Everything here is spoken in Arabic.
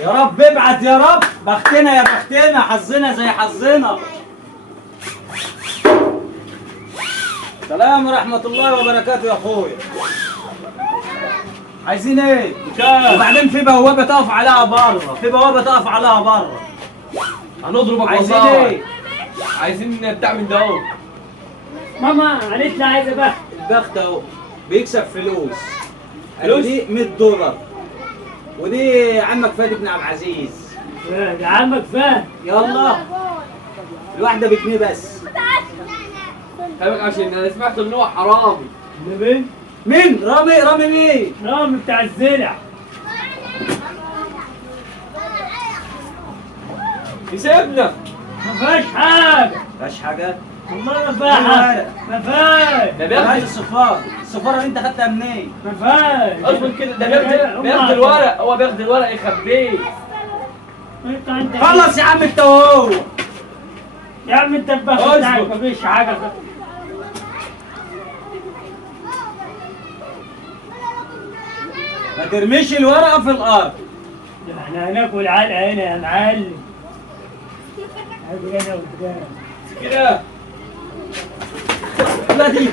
يا رب ابعت يا رب، بختنا يا بختنا، حظنا زي حظنا. السلام ورحمة الله وبركاته يا اخويا. عايزين ايه؟ وبعدين في بوابة تقف عليها بره، في بوابة تقف عليها بره. هنضربك عايزين والله. ايه؟ عايزين بتاع من ده اهو. ماما قالت لي عايزه بخت. البخت اهو بيكسب فلوس. فلوس؟ دي $100 ودي عمك فادي بن عبد العزيز. ده عمك فهد. يلا الواحدة بجنيه بس. خلي عشان انا سمعت ان هو حرامي. مين؟ مين؟ رامي مين؟ رامي بتاع الزرع. يسيبنا. ما فيهاش حاجه. مفيهاش حاجة؟ والله ما فيها حاجه. ما فيهاش. ده عايز بياخد الصفارة اللي انت خدتها منين؟ ما فيهاش. اصبر كده، ده بياخد الورق، هو بياخد الورق يخبيه. انت خلص يا عم انت وهو. يا عم انت البخت اصبر. بتاعك ما فيش حاجه. ما ترميش الورقة في الأرض. ده احنا هناكل علقه هنا يا معلم. هاجي انا قدام. كده لا دي